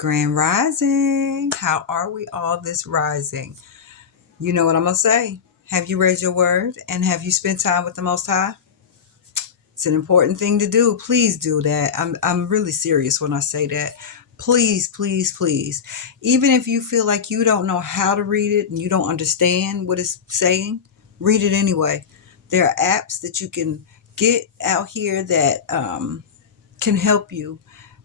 Grand Rising. How are we all this rising? You know what I'm going to say. Have you read your word and have you spent time with the Most High? It's an important thing to do. Please do that. I'm really serious when I say that. Please, please, please. Even if you feel like you don't know how to read it and you don't understand what it's saying, read it anyway. There are apps that you can get out here that can help you.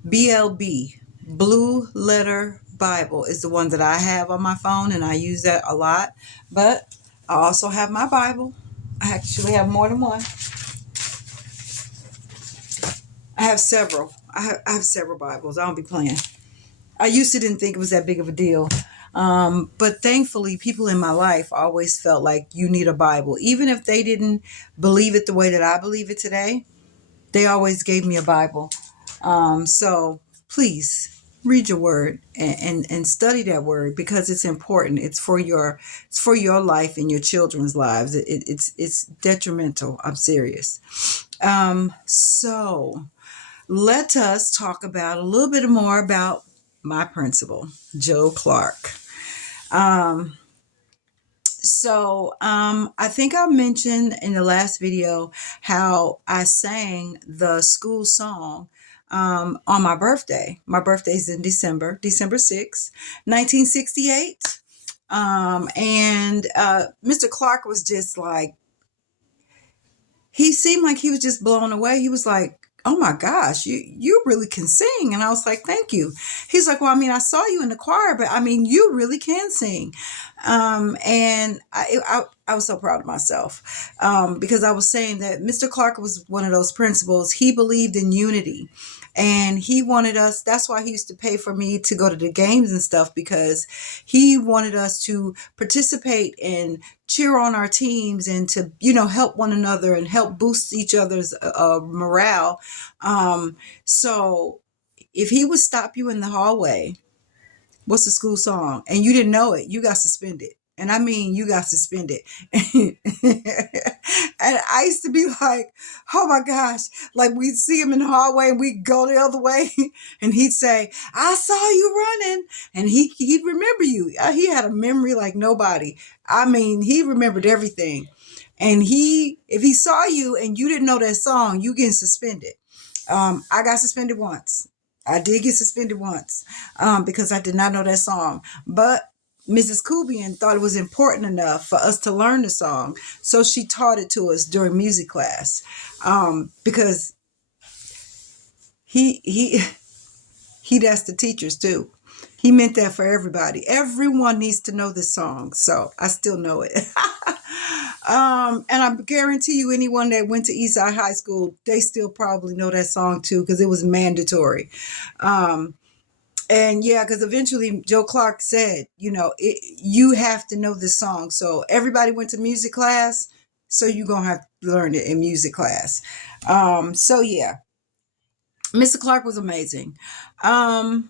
BLB, Blue Letter Bible, is the one that I have on my phone, and I use that a lot. But I also have my Bible. I actually have more than one. I have several. I have several Bibles. I don't be playing. I used to didn't think it was that big of a deal. But thankfully, people in my life always felt like you need a Bible. Even if they didn't believe it the way that I believe it today, they always gave me a Bible. So please read your word and study that word because it's important. It's for your life and your children's lives. It's detrimental. I'm serious. So let us talk about a little bit more about my principal, Joe Clark. Um, I think I mentioned in the last video how I sang the school song on my birthday. My birthday is in December 6th, 1968. And Mr. Clark was just like, he seemed like he was just blown away. He was like, "Oh my gosh, you really can sing." And I was like, "Thank you." He's like, "Well, I mean, I saw you in the choir, but I mean, you really can sing." And I was so proud of myself because I was saying that Mr. Clark was one of those principals. He believed in unity. And he wanted us, that's why he used to pay for me to go to the games and stuff, because he wanted us to participate and cheer on our teams and to, help one another and help boost each other's morale. So if he would stop you in the hallway, "What's the school song?" and you didn't know it, you got suspended. And I mean, you got suspended. And I used to be like, "Oh my gosh." Like we'd see him in the hallway and we'd go the other way and he'd say, "I saw you running." And he'd remember you. He had a memory like nobody. I mean, he remembered everything. And if he saw you and you didn't know that song, you getting suspended. I got suspended once. I did get suspended once because I did not know that song. But Mrs. Kubian thought it was important enough for us to learn the song, so she taught it to us during music class. Because he he that's the teachers too. He meant that for everybody. Everyone needs to know this song, so I still know it. And I guarantee you, anyone that went to Eastside High School, they still probably know that song too, because it was mandatory. Um, and yeah, because eventually Joe Clark said, you have to know this song. So everybody went to music class, so you're going to have to learn it in music class. So yeah, Mr. Clark was amazing.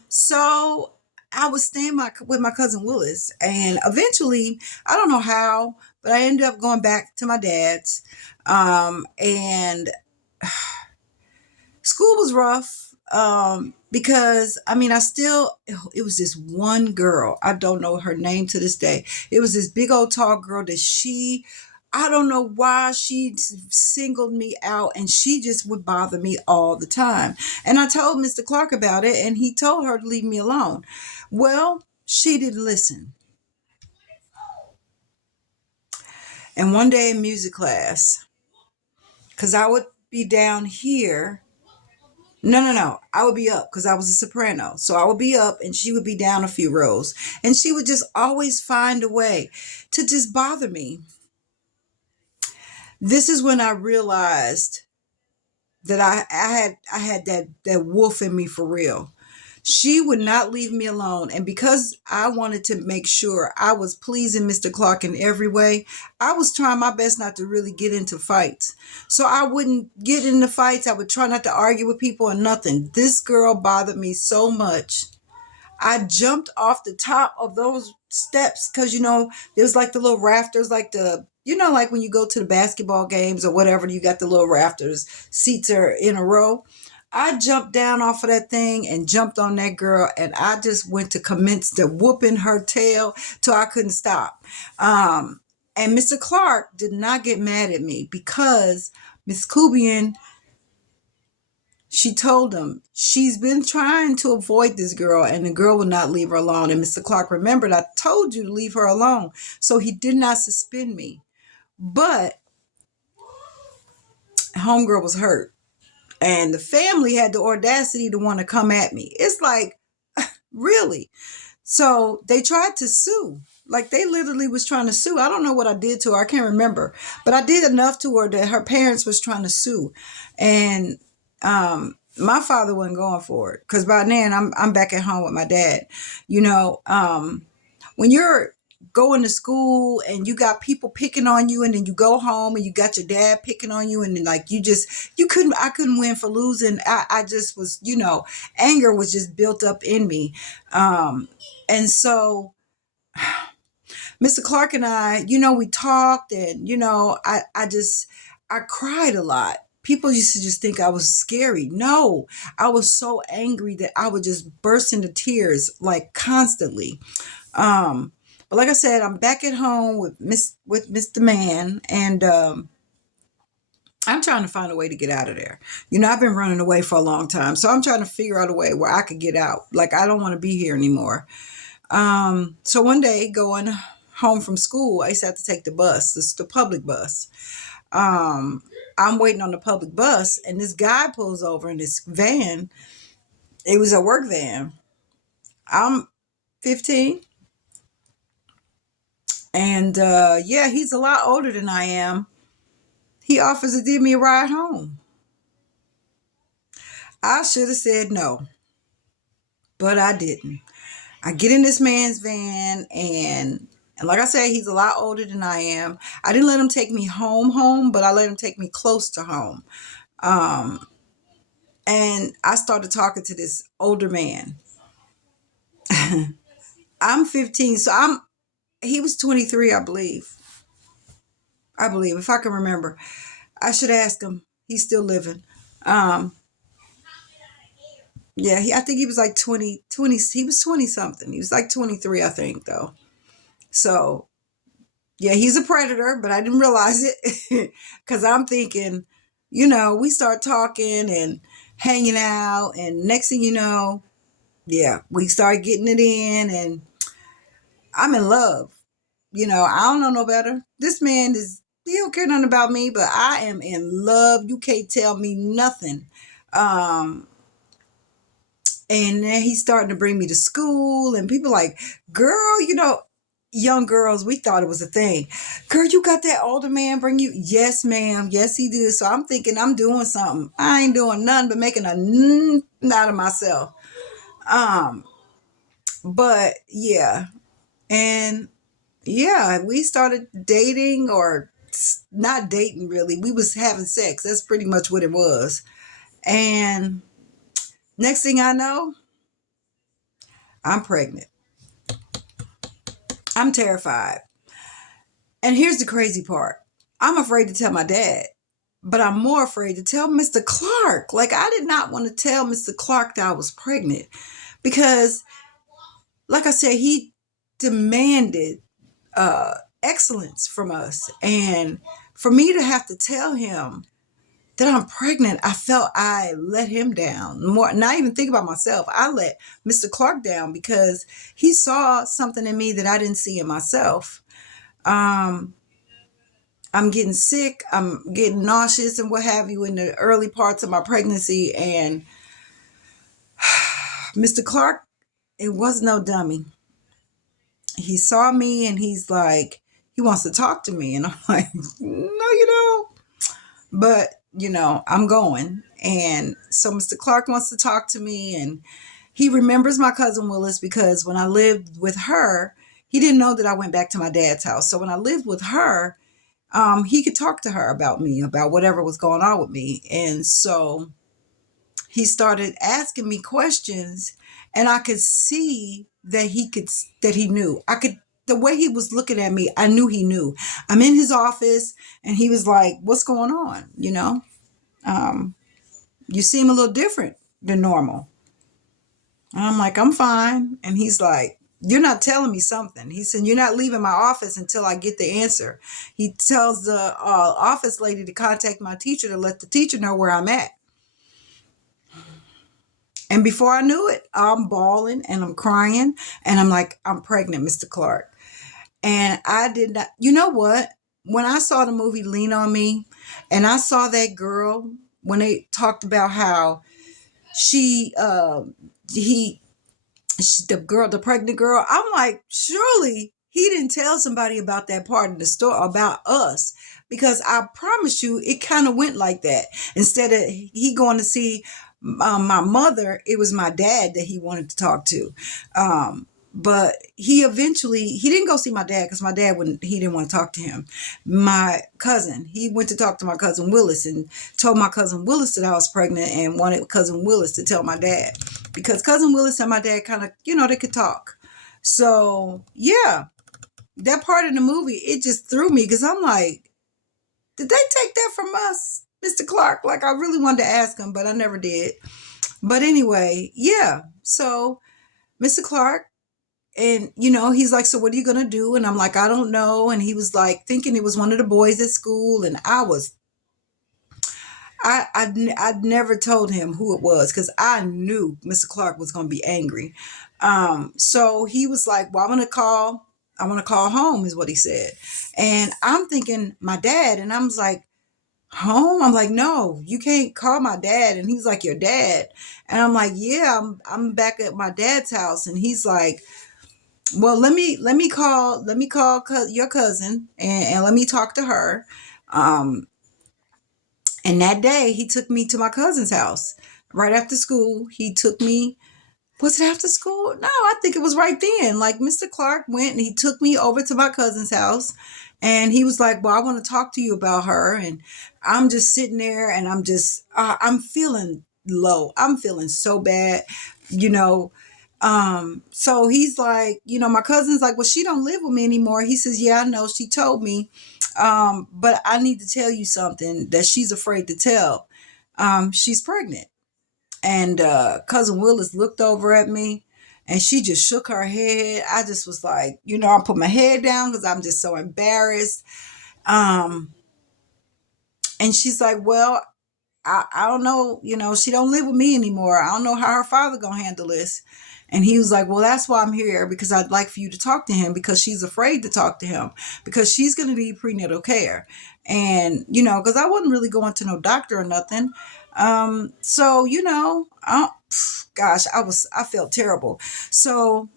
So I was staying with my cousin Willis, and eventually, I don't know how, but I ended up going back to my dad's. And school was rough because I mean, it was this one girl. I don't know her name to this day. It was this big old tall girl that I don't know why she singled me out, and she just would bother me all the time. And I told Mr. Clark about it, and he told her to leave me alone. Well, she didn't listen. And one day in music class, because I would be down here. No, no, no. I would be up because I was a soprano. So I would be up and she would be down a few rows. And she would just always find a way to just bother me. This is when I realized that I had that wolf in me for real. She would not leave me alone. And because I wanted to make sure I was pleasing Mr. Clark in every way, I was trying my best not to really get into fights. So I wouldn't get into fights. I would try not to argue with people or nothing. This girl bothered me so much. I jumped off the top of those steps because, there's like the little rafters, like like when you go to the basketball games or whatever, you got the little rafters, seats are in a row. I jumped down off of that thing and jumped on that girl, and I just went to commence to whooping her tail till I couldn't stop. Um, and Mr. Clark did not get mad at me because Miss Kubian, she told him she's been trying to avoid this girl and the girl will not leave her alone. And Mr. Clark remembered, I told you to leave her alone. So he did not suspend me. But homegirl was hurt. And the family had the audacity to want to come at me. It's like, really? So they tried to sue. Like they literally was trying to sue. I don't know what I did to her. I can't remember. But I did enough to her that her parents was trying to sue. And my father wasn't going for it. Because by then I'm back at home with my dad. You know, when you're going to school and you got people picking on you and then you go home and you got your dad picking on you and then like I couldn't win for losing. I just was, anger was just built up in me. And so Mr. Clark and I, we talked and, I cried a lot. People used to just think I was scary. No, I was so angry that I would just burst into tears like constantly. But like I said, I'm back at home with Mr. Man, and I'm trying to find a way to get out of there. I've been running away for a long time, so I'm trying to figure out a way where I could get out. Like I don't want to be here anymore. So one day going home from school, I used to have to take the bus, the public bus. I'm waiting on the public bus, and this guy pulls over in this van. It was a work van. I'm 15. And yeah, he's a lot older than I am. He offers to give me a ride home. I should have said no, but I didn't. I get in this man's van, and like I said, he's a lot older than I am. I didn't let him take me home, but I let him take me close to home. Um, and I started talking to this older man. I'm 15, so he was 23, I believe. If I can remember. I should ask him. He's still living. Um, yeah, I think he was like 20. He was 20 something. He was like 23, I think, though. So, yeah, he's a predator, but I didn't realize it because I'm thinking, we start talking and hanging out, and next thing you know, yeah, we start getting it in, and I'm in love. I don't know no better. This man he don't care nothing about me, but I am in love. You can't tell me nothing. Um, and then he's starting to bring me to school, and people like, girl, young girls, we thought it was a thing. Girl, you got that older man bring you? Yes, ma'am. Yes, he did. So I'm thinking I'm doing something. I ain't doing nothing but making a out of myself. Um, but yeah. And yeah, we started dating, or not dating really. We was having sex. That's pretty much what it was. And next thing I know, I'm pregnant. I'm terrified. And here's the crazy part. I'm afraid to tell my dad, but I'm more afraid to tell Mr. Clark. Like I did not want to tell Mr. Clark that I was pregnant because like I said, he demanded uh excellence from us. And for me to have to tell him that I'm pregnant, I felt I let him down. More, not even think about myself. I let Mr. Clark down because he saw something in me that I didn't see in myself. Um, I'm getting sick. I'm getting nauseous and what have you in the early parts of my pregnancy. And Mr. Clark, it was no dummy. He saw me and he's like, he wants to talk to me. And I'm like, no, you don't. But, I'm going. And so Mr. Clark wants to talk to me, and he remembers my cousin Willis because when I lived with her, he didn't know that I went back to my dad's house. So when I lived with her, he could talk to her about me, about whatever was going on with me. And so he started asking me questions, and I could see that he knew. The way he was looking at me, I knew he knew. I'm in his office and he was like, what's going on? Um, You seem a little different than normal. And I'm like, I'm fine. And he's like, you're not telling me something. He said, you're not leaving my office until I get the answer. He tells the office lady to contact my teacher to let the teacher know where I'm at. And before I knew it, I'm bawling and I'm crying. And I'm like, I'm pregnant, Mr. Clark. And I did not, you know what? When I saw the movie Lean on Me and I saw that girl, when they talked about how she, he, the girl, the pregnant girl, I'm like, surely he didn't tell somebody about that part of the story about us, because I promise you, it kind of went like that. Instead of he going to see my mother, it was my dad that he wanted to talk to. But he didn't go see my dad because my dad wouldn't, he didn't want to talk to him. My cousin, he went to talk to my cousin Willis and told my cousin Willis that I was pregnant and wanted cousin Willis to tell my dad, because cousin Willis and my dad kind of, they could talk. So yeah, that part of the movie, it just threw me because I'm like, did they take that from us, Mr. Clark? Like, I really wanted to ask him, but I never did. But anyway, yeah. So Mr. Clark, and he's like, so what are you gonna do? And I'm like, I don't know. And he was like thinking it was one of the boys at school, and I'd never told him who it was because I knew Mr. Clark was gonna be angry. So he was like, well, I want to call home, is what he said. And I'm thinking my dad, and I was like, home? I'm like, no, you can't call my dad. And he's like, your dad? And I'm like, yeah, I'm back at my dad's house. And he's like, well, let me call your cousin, and let me talk to her. Um, and that day he took me to my cousin's house right after school. He took me. Was it after school? No, I think it was right then. Like, Mr. Clark went and he took me over to my cousin's house, and he was like, well, I want to talk to you about her. And I'm just sitting there, and I'm feeling low. I'm feeling so bad, you know. So he's like, my cousin's like, well, she don't live with me anymore. He says, yeah, I know. She told me. But I need to tell you something that she's afraid to tell. She's pregnant. And cousin Willis looked over at me, and she just shook her head. I just was like, I put my head down because I'm just so embarrassed. Um, and she's like, well, I don't know, she don't live with me anymore. I don't know how her father gonna handle this. And he was like, well, that's why I'm here, because I'd like for you to talk to him, because she's afraid to talk to him, because she's going to need prenatal care. And, because I wasn't really going to no doctor or nothing. So, gosh, I felt terrible. So,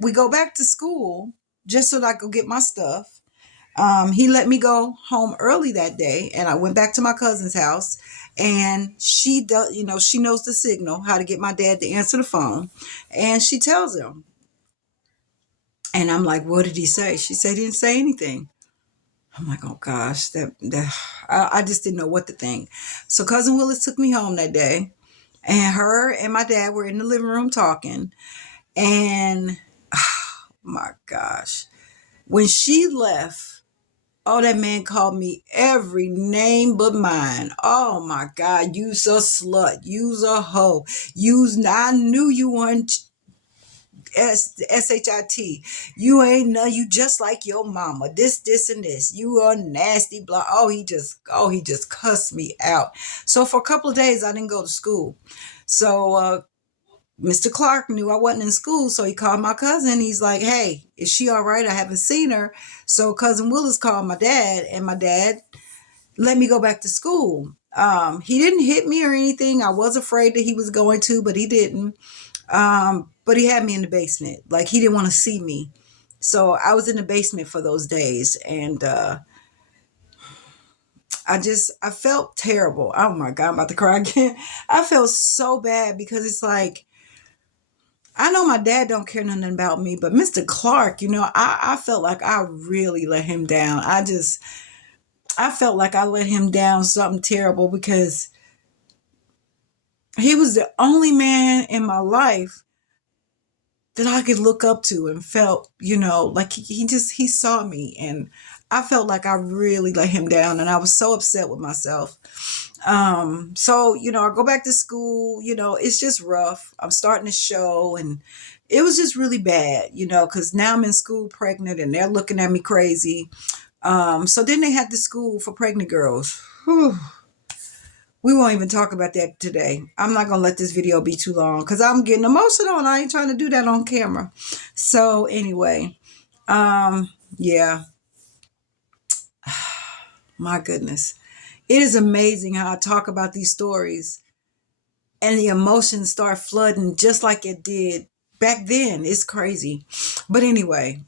we go back to school just so that I could get my stuff. He let me go home early that day, and I went back to my cousin's house. And she does, she knows the signal, how to get my dad to answer the phone. And she tells him. And I'm like, what did he say? She said he didn't say anything. I'm like, oh gosh, that I just didn't know what to think. So cousin Willis took me home that day, and her and my dad were in the living room talking. And oh my gosh, when she left, oh, that man called me every name but mine. Oh my God, you's a slut. You's a hoe. I knew you weren't shit. You ain't none. You just like your mama. This, and this. You are nasty. Blah. Oh, he just cussed me out. So for a couple of days, I didn't go to school. So Mr. Clark knew I wasn't in school, so he called my cousin. He's like, hey, is she all right? I haven't seen her. So cousin Willis called my dad, and my dad let me go back to school. He didn't hit me or anything. I was afraid that he was going to, but he didn't. But he had me in the basement. Like, he didn't want to see me. So I was in the basement for those days. And I felt terrible. Oh my God, I'm about to cry again. I felt so bad because it's like, I know my dad don't care nothing about me, but Mr. Clark, I felt like I really let him down. I felt like I let him down something terrible, because he was the only man in my life that I could look up to and felt, like he saw me, and I felt like I really let him down, and I was so upset with myself. So, I go back to school, it's just rough. I'm starting a show, and it was just really bad, because now I'm in school pregnant and they're looking at me crazy. So then they had the school for pregnant girls. Whew. We won't even talk about that today. I'm not gonna let this video be too long because I'm getting emotional and I ain't trying to do that on camera. So anyway, yeah, my goodness. It is amazing how I talk about these stories and the emotions start flooding just like it did back then. It's crazy. But anyway,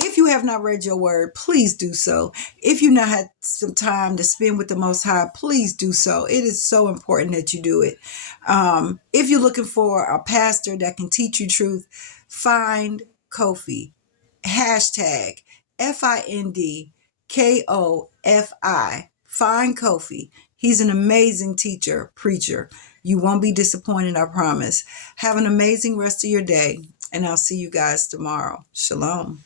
if you have not read your word, please do so. If you not had some time to spend with the Most High, please do so. It is so important that you do it. If you're looking for a pastor that can teach you truth, find Kofi. Hashtag FINDKOFI. Find Kofi. He's an amazing teacher, preacher. You won't be disappointed, I promise. Have an amazing rest of your day, and I'll see you guys tomorrow. Shalom.